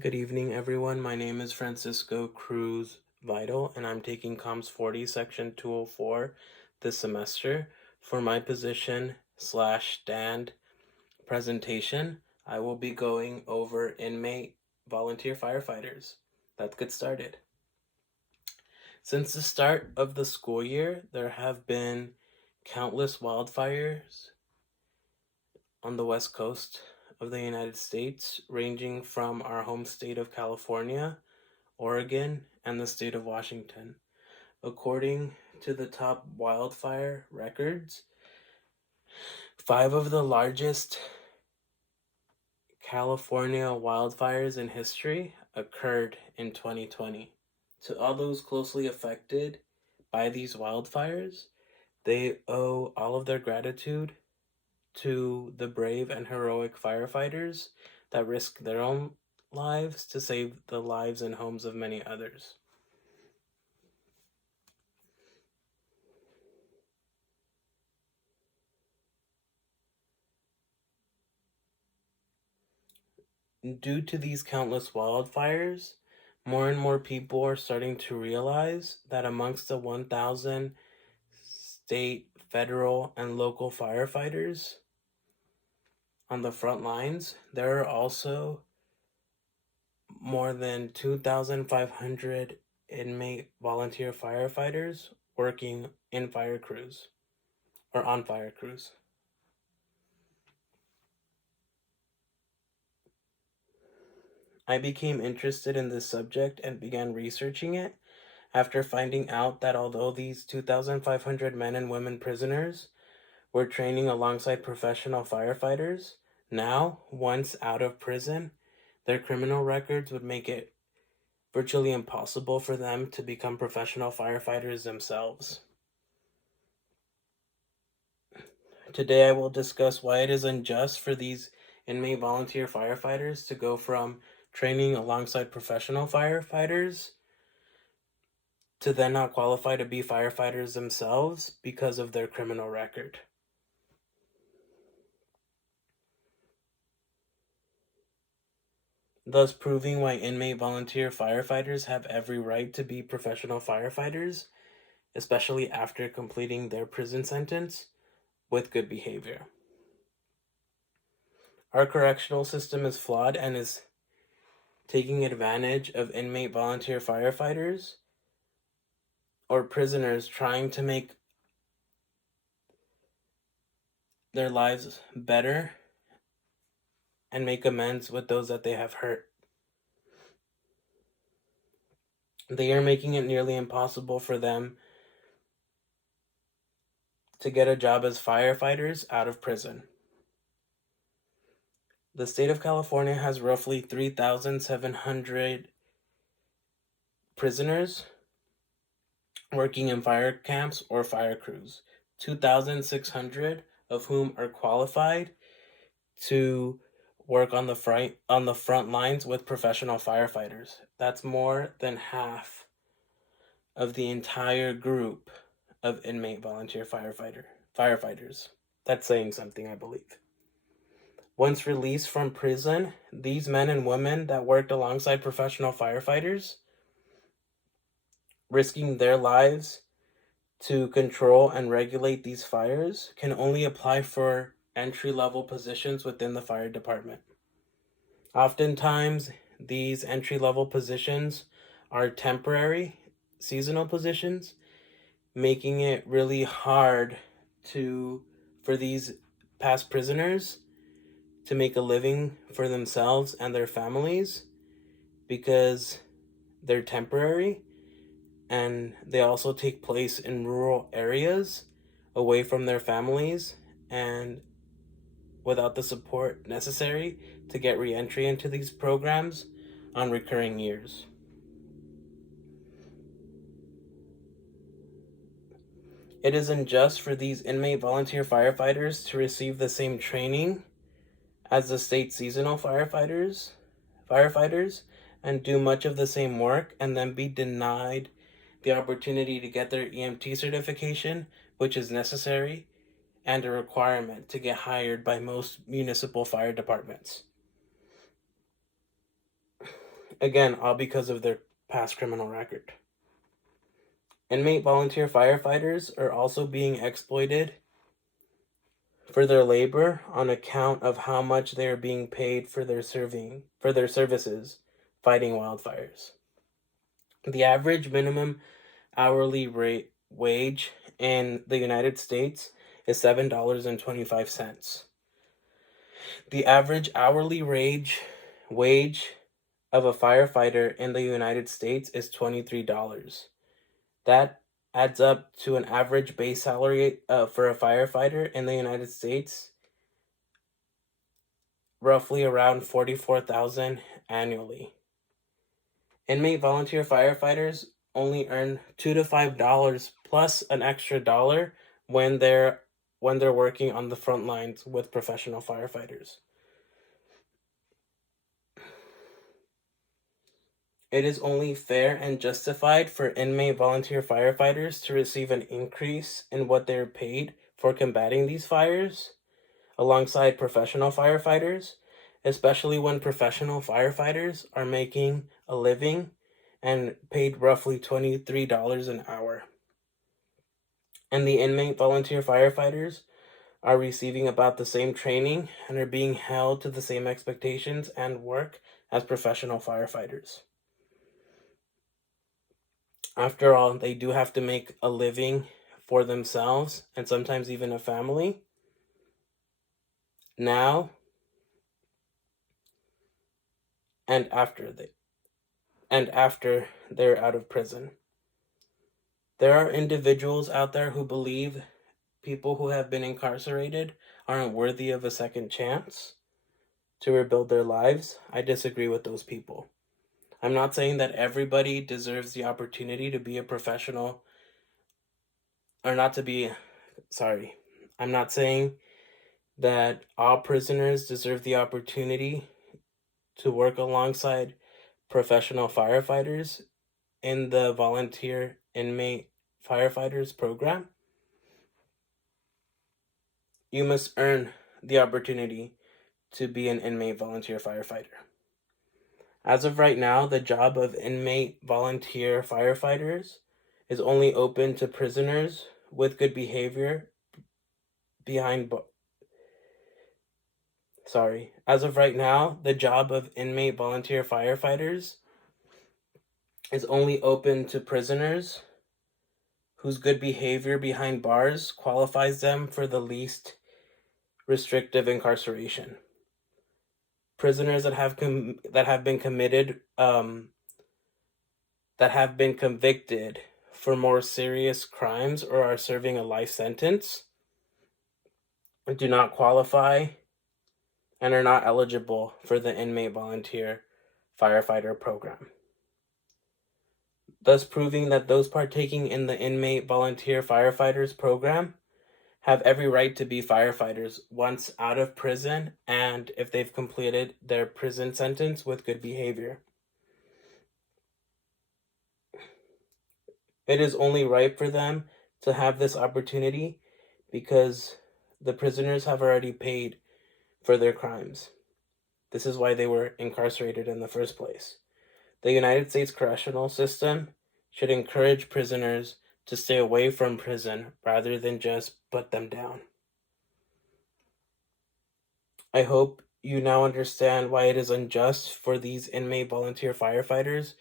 Good evening, everyone. My name is Francisco Cruz Vital, and I'm taking COMS 40, Section 204 this semester. For my position / stand presentation, I will be going over inmate volunteer firefighters. Let's get started. Since the start of the school year, there have been countless wildfires on the west coast of the United States, ranging from our home state of California, Oregon, and the state of Washington. According to the top wildfire records, 5 of the largest California wildfires in history occurred in 2020. To all those closely affected by these wildfires, they owe all of their gratitude to the brave and heroic firefighters that risk their own lives to save the lives and homes of many others. Due to these countless wildfires, more and more people are starting to realize that amongst the 1,000 state, federal, and local firefighters on the front lines, there are also more than 2,500 inmate volunteer firefighters working in fire crews or on fire crews. I became interested in this subject and began researching it after finding out that although these 2,500 men and women prisoners were training alongside professional firefighters, now, once out of prison, their criminal records would make it virtually impossible for them to become professional firefighters themselves. Today I will discuss why it is unjust for these inmate volunteer firefighters to go from training alongside professional firefighters to then not qualify to be firefighters themselves because of their criminal record. Thus proving why inmate volunteer firefighters have every right to be professional firefighters, especially after completing their prison sentence with good behavior. Our correctional system is flawed and is taking advantage of inmate volunteer firefighters or prisoners trying to make their lives better and make amends with those that they have hurt. They are making it nearly impossible for them to get a job as firefighters out of prison. The state of California has roughly 3,700 prisoners working in fire camps or fire crews, 2,600 of whom are qualified to work on the front lines with professional firefighters. That's more than half of the entire group of inmate volunteer firefighters. That's saying something, I believe. Once released from prison, these men and women that worked alongside professional firefighters, risking their lives to control and regulate these fires, can only apply for entry-level positions within the fire department. Oftentimes, these entry-level positions are temporary, seasonal positions, making it really hard for these past prisoners to make a living for themselves and their families because they're temporary, and they also take place in rural areas away from their families and without the support necessary to get re-entry into these programs on recurring years. It is unjust for these inmate volunteer firefighters to receive the same training as the state seasonal firefighters and do much of the same work and then be denied the opportunity to get their EMT certification, which is necessary and a requirement to get hired by most municipal fire departments. Again, all because of their past criminal record. Inmate volunteer firefighters are also being exploited for their labor on account of how much they are being paid for their services fighting wildfires. The average minimum hourly wage in the United States is $7.25. The average hourly wage of a firefighter in the United States is $23. That adds up to an average base salary for a firefighter in the United States roughly around $44,000 annually. Inmate volunteer firefighters only earn $2 to $5 plus an extra dollar when they're working on the front lines with professional firefighters. It is only fair and justified for inmate volunteer firefighters to receive an increase in what they're paid for combating these fires alongside professional firefighters, especially when professional firefighters are making a living and paid roughly $23 an hour. And the inmate volunteer firefighters are receiving about the same training and are being held to the same expectations and work as professional firefighters. After all, they do have to make a living for themselves and sometimes even a family. Now and after they're out of prison. There are individuals out there who believe people who have been incarcerated aren't worthy of a second chance to rebuild their lives. I disagree with those people. I'm not saying that everybody deserves the opportunity to be a professional or not to be, sorry. I'm not saying that all prisoners deserve the opportunity to work alongside professional firefighters in the volunteer inmate firefighters program. You must earn the opportunity to be an inmate volunteer firefighter. As of right now, the job of inmate volunteer firefighters is only open to prisoners with good behavior As of right now, the job of inmate volunteer firefighters is only open to prisoners whose good behavior behind bars qualifies them for the least restrictive incarceration. Prisoners that have been convicted for more serious crimes or are serving a life sentence do not qualify and are not eligible for the inmate volunteer firefighter program, thus proving that those partaking in the inmate volunteer firefighters program have every right to be firefighters once out of prison and if they've completed their prison sentence with good behavior. It is only right for them to have this opportunity because the prisoners have already paid for their crimes. This is why they were incarcerated in the first place. The United States correctional system should encourage prisoners to stay away from prison rather than just put them down. I hope you now understand why it is unjust for these inmate volunteer firefighters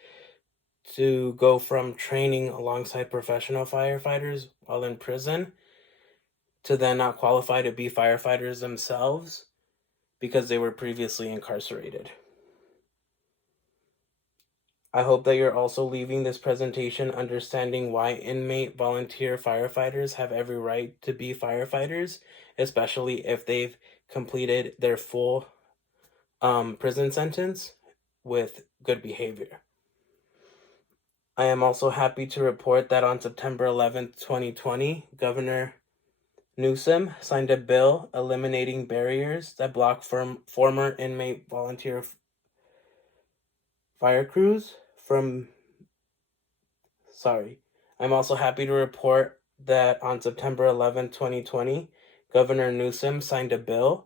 to go from training alongside professional firefighters while in prison to then not qualify to be firefighters themselves because they were previously incarcerated. I hope that you're also leaving this presentation understanding why inmate volunteer firefighters have every right to be firefighters, especially if they've completed their full prison sentence with good behavior. I am also happy to report that on September 11th, 2020, Governor Newsom signed a bill eliminating barriers that block former inmate volunteer fire crews I'm also happy to report that on September 11th, 2020, Governor Newsom signed a bill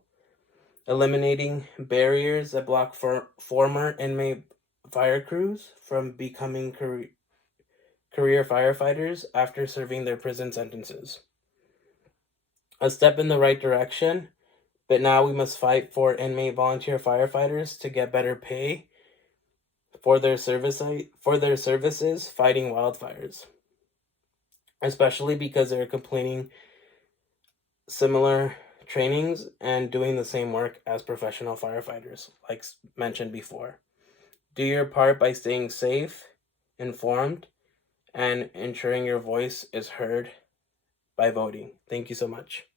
eliminating barriers that block former inmate fire crews from becoming career firefighters after serving their prison sentences. A step in the right direction, but now we must fight for inmate volunteer firefighters to get better pay for their services fighting wildfires, especially because they're completing similar trainings and doing the same work as professional firefighters, like mentioned before. Do your part by staying safe, informed, and ensuring your voice is heard by voting. Thank you so much.